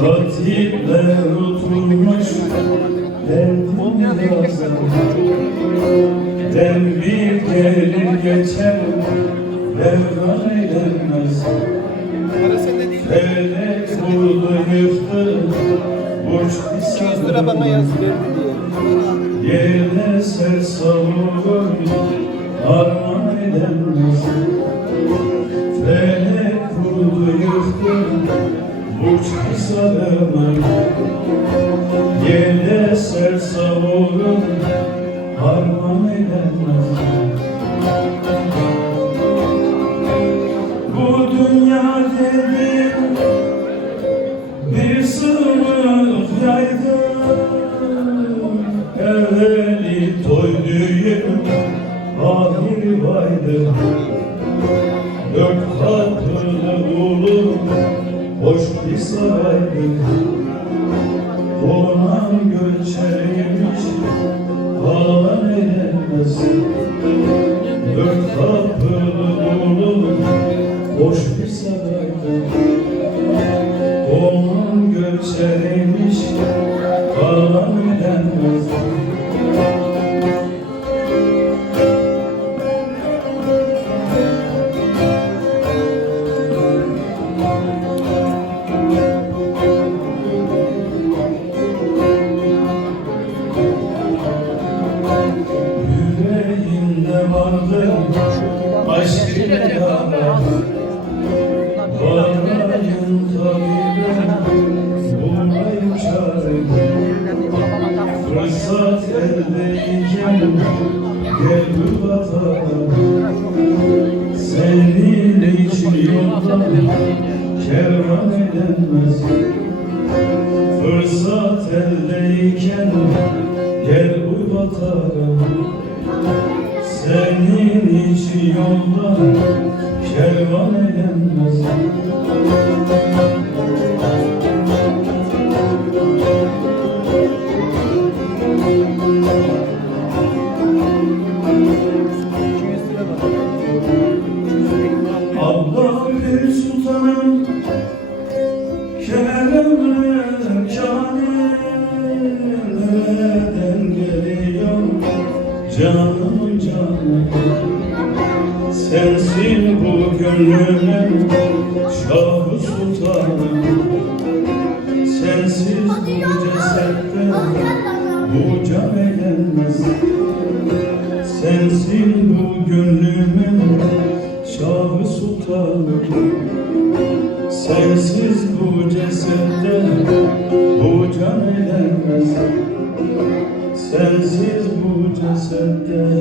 Katipler oturmuş derdini yazar Devir gelir geçer devran eylemez Felek vurdu yıktı burç 200 lira bana yaz verdi diye. Yerine ser savurur Arman edemez. Felek vurdu yıktı Burç kısalamaz Yerine ser savurur Arman edemez Bu dünya dediğin bir sığınık yaydı Evveli toy düğün ahir baydı Dört katlı ulu boş bir saraydı Konan Vardı aşk ile tabibe, bulmayım çare Fırsat eldeyken gel bu vatana Senin için yoldan kervan edemez Fırsat eldeyken gel bu vatana Senin için yoldan kervan edemez Allah bir sultanım Kerem'e kâne Nereden geliyor canım Gönlümün şahı sultanım. Sensiz bu cesette bu can eğlenmez. Sensin bu gönlümün şahı sultanım. Sensiz bu cesette bu can eğlenmez. Sensiz bu cesette